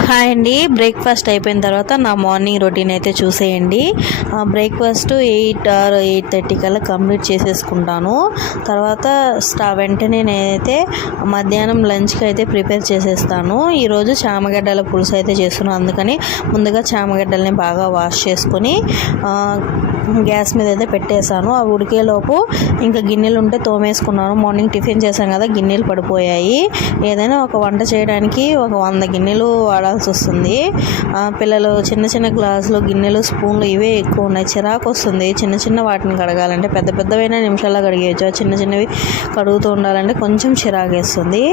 Hi అండి. Breakfast అయిపోయిన తర్వాత నా మార్నింగ్ రొటీన్ అయితే చూసేయండి. బ్రేక్ఫాస్ట్ 8 or 8:30 కల్లా కంప్లీట్ చేసేసుకుంటాను. తర్వాత వెంటనే నేనైతే మధ్యాహ్నం లంచ్కి అయితే ప్రిపేర్ చేసేస్తాను. ఈరోజు చామగడ్డల పులుసు అయితే చేస్తున్నాను. అందుకని ముందుగా చామగడ్డల్ని బాగా వాష్ చేసుకొని గ్యాస్ మీద అయితే పెట్టేశాను. అవి ఉడికేలోపు ఇంకా గిన్నెలు ఉంటే తోమేసుకున్నాను. మార్నింగ్ టిఫిన్ చేశాను కదా, గిన్నెలు పడిపోయాయి. ఏదైనా ఒక వంట చేయడానికి ఒక 100 గిన్నెలు వాడాల్సి వస్తుంది. పిల్లలు చిన్న చిన్న గ్లాసులు, గిన్నెలు, స్పూన్లు ఇవే ఎక్కువ ఉన్నాయి. చిరాకు వస్తుంది చిన్న చిన్న వాటిని కడగాలంటే. పెద్ద పెద్దవైనా నిమిషాల్లో కడిగేయచ్చు. చిన్న చిన్నవి కడుగుతూ ఉండాలంటే కొంచెం చిరాకేస్తుంది.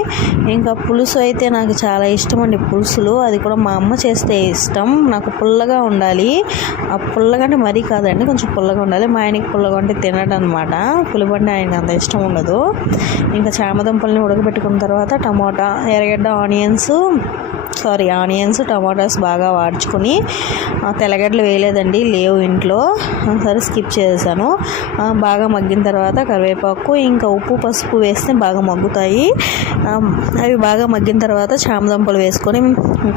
ఇంకా పులుసు అయితే నాకు చాలా ఇష్టం అండి. పులుసులు అది కూడా మా అమ్మ చేస్తే ఇష్టం. నాకు పుల్లగా ఉండాలి. ఆ పుల్లగా అంటే మరీ కాదండి, కొంచెం పుల్లగా ఉండాలి. మా ఆయనకి పుల్లగా అంటే తినడం అనమాట. పులిబండి ఆయనకి అంత ఇష్టం ఉండదు. ఇంకా చామదుంపల్ని ఉడకబెట్టుకున్న తర్వాత టమాటా, ఎర్రగడ్డ, ఆనియన్స్, టమాటాస్ బాగా వాడ్చుకొని, తెల్లగడ్డలు వేయలేదండి, లేవు ఇంట్లో, సరే స్కిప్ చేశాను. బాగా మగ్గిన తర్వాత కరివేపాకు, ఇంకా ఉప్పు, పసుపు వేస్తే బాగా మగ్గుతాయి. అవి బాగా మగ్గిన తర్వాత చామదుంపలు వేసుకొని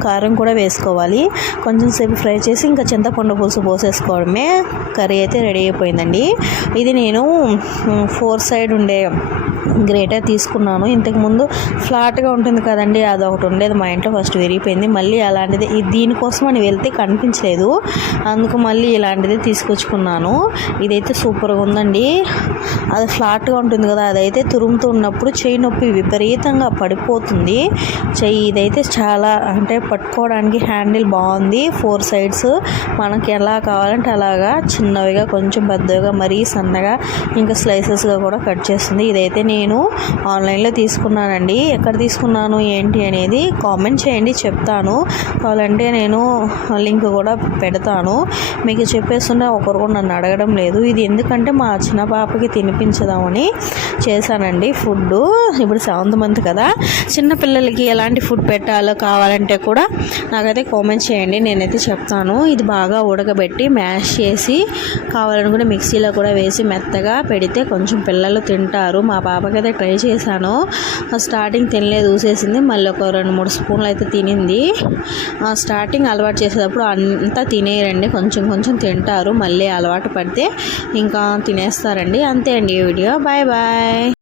కారం కూడా వేసుకోవాలి. కొంచెం సేపు ఫ్రై చేసి ఇంకా చింతపండు పులుసు పోసేసుకోవడమే. కర్రీ అయితే రెడీ అయిపోయిందండి. ఇది నేను 4 సైడ్ ఉండే గ్రేటర్ తీసుకున్నాను. ఇంతకుముందు ఫ్లాట్గా ఉంటుంది కదండి, అదొకటి ఉండేది మా ఇంట్లో, ఫస్ట్ విరిగిపోయింది. మళ్ళీ అలాంటిది దీనికోసం అని వెళ్తే కనిపించలేదు, అందుకు మళ్ళీ ఇలాంటిది తీసుకొచ్చుకున్నాను. ఇదైతే సూపర్గా ఉందండి. అది ఫ్లాట్గా ఉంటుంది కదా, అదైతే తురుముతూ ఉన్నప్పుడు చెయ్యి నొప్పి విపరీతంగా పడిపోతుంది చెయ్యి. ఇదైతే చాలా అంటే పట్టుకోవడానికి హ్యాండిల్ బాగుంది. 4 సైడ్స్ మనకి ఎలా కావాలంటే అలాగా, చిన్నవిగా, కొంచెం పెద్దవిగా, మరీ సన్నగా, ఇంకా స్లైసెస్గా కూడా కట్ చేస్తుంది. ఇదైతే నేను ఆన్లైన్లో తీసుకున్నానండి. ఎక్కడ తీసుకున్నాను ఏంటి అనేది కామెంట్ చేయండి, చెప్తాను. కావాలంటే నేను లింక్ కూడా పెడతాను. మీకు చెప్పేస్తున్నా ఒకరు కూడా నన్ను అడగడం లేదు. ఇది ఎందుకంటే మా చిన్న పాపకి తినిపించదామని చేశానండి ఫుడ్. ఇప్పుడు 7th month కదా, చిన్నపిల్లలకి ఎలాంటి ఫుడ్ పెట్టాలో కావాలంటే కూడా నాకైతే కామెంట్ చేయండి, నేనైతే చెప్తాను. ఇది బాగా ఉడకబెట్టి మ్యాష్ చేసి కావాలనుకుంటే మిక్సీలో కూడా వేసి మెత్తగా పెడితే కొంచెం పిల్లలు తింటారు. మా పాపకైతే ట్రై చేశాను. స్టార్టింగ్ తినలేదు, ఊసేసింది. మళ్ళీ ఒక 2-3 స్పూన్లు అయితే తినింది. స్టార్టింగ్ అలవాటు చేసేటప్పుడు అంతా తినేయరండి, కొంచెం కొంచెం తింటారు. మళ్ళీ అలవాటు పడితే ఇంకా తినేస్తారండి. అంతే అండి ఈ వీడియో. Bye bye.